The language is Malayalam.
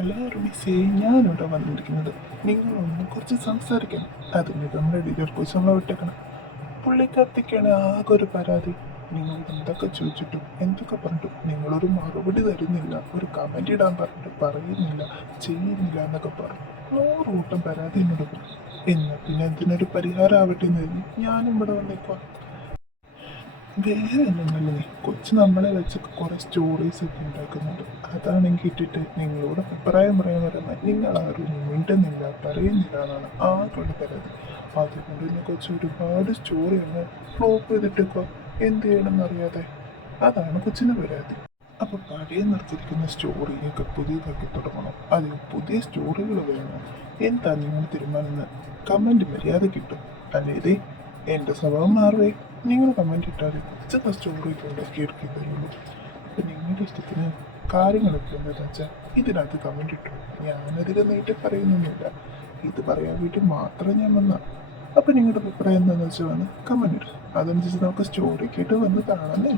ഹലോ റുബീസേ, ഞാനിവിടെ വന്നിരിക്കുന്നത് നിങ്ങളൊന്ന് കുറച്ച് സംസാരിക്കണം. അതിന് നമ്മുടെ ഡീലർ കോച്ച് നമ്മളെ വിട്ടേക്കണം. പുള്ളിക്കാർത്തിക്കാണ് ആകെ ഒരു പരാതി. നിങ്ങൾ എന്തൊക്കെ ചോദിച്ചിട്ടും എന്തൊക്കെ പറഞ്ഞിട്ടും നിങ്ങളൊരു മറുപടി തരുന്നില്ല, ഒരു കമന്റ് ഇടാൻ പറഞ്ഞിട്ട് പറയുന്നില്ല, ചെയ്യുന്നില്ല എന്നൊക്കെ പറഞ്ഞു 100 കൂട്ടം പരാതി എന്നോട് പറഞ്ഞു. എന്നാൽ പിന്നെ എന്തിനൊരു പരിഹാരം ആവട്ടെ എന്ന് കരുതി ഞാനും ഇവിടെ വന്നേക്കുക. വേറെ ഒന്നുമല്ല, കൊച്ചു നമ്മളെ വെച്ചൊക്കെ കുറെ സ്റ്റോറീസ് ഒക്കെ ഉണ്ടാക്കുന്നുണ്ട്. അതാണെങ്കിൽ ഇട്ടിട്ട് നിങ്ങളോട് അഭിപ്രായം പറയാൻ വരുന്നത് നിങ്ങൾ ആരും മിണ്ടുന്നില്ല, പറയുന്നില്ല എന്നാണ് ആകെയുള്ള പരാതി. അതുകൊണ്ട് തന്നെ കൊച്ചു ഒരുപാട് സ്റ്റോറി അങ്ങ് ഫ്ലോപ്പ് ചെയ്തിട്ടേക്കുക. എന്ത് ചെയ്യണമെന്ന് അറിയാതെ. അതാണ് കൊച്ചിൻ്റെ പരാതി. അപ്പൊ പഴയ നിർത്തിയിരിക്കുന്ന സ്റ്റോറിയൊക്കെ പുതിയതാക്കി തുടങ്ങണം, അതിൽ പുതിയ സ്റ്റോറികൾ വേണം. എന്താ നിങ്ങൾ തീരുമാനം? കമന്റ് മര്യാദ കിട്ടും അല്ലേ? എൻ്റെ സ്വഭാവം മാറുവേ. നിങ്ങൾ കമന്റ് ഇട്ടാൽ കുറച്ച് സ്റ്റോറിയൊക്കെ ഉണ്ടാക്കി എടുക്കി തരുള്ളൂ. അപ്പം നിങ്ങളുടെ ഇഷ്ടത്തിന് കാര്യങ്ങളൊക്കെ എന്താണെന്ന് വെച്ചാൽ ഇതിനകത്ത് കമന്റ് ഇട്ടു. ഞാനതിൽ നീട്ടി പറയുന്നൊന്നുമില്ല. ഇത് പറയാൻ വേണ്ടി മാത്രം ഞാൻ വന്ന. അപ്പം നിങ്ങളുടെ അഭിപ്രായം എന്താണെന്ന് വെച്ചാൽ വന്ന് കമന്റ് ഇടും. അതനുസരിച്ച് നമുക്ക് സ്റ്റോറിയൊക്കെ ആയിട്ട് വന്ന് കാണാമേ.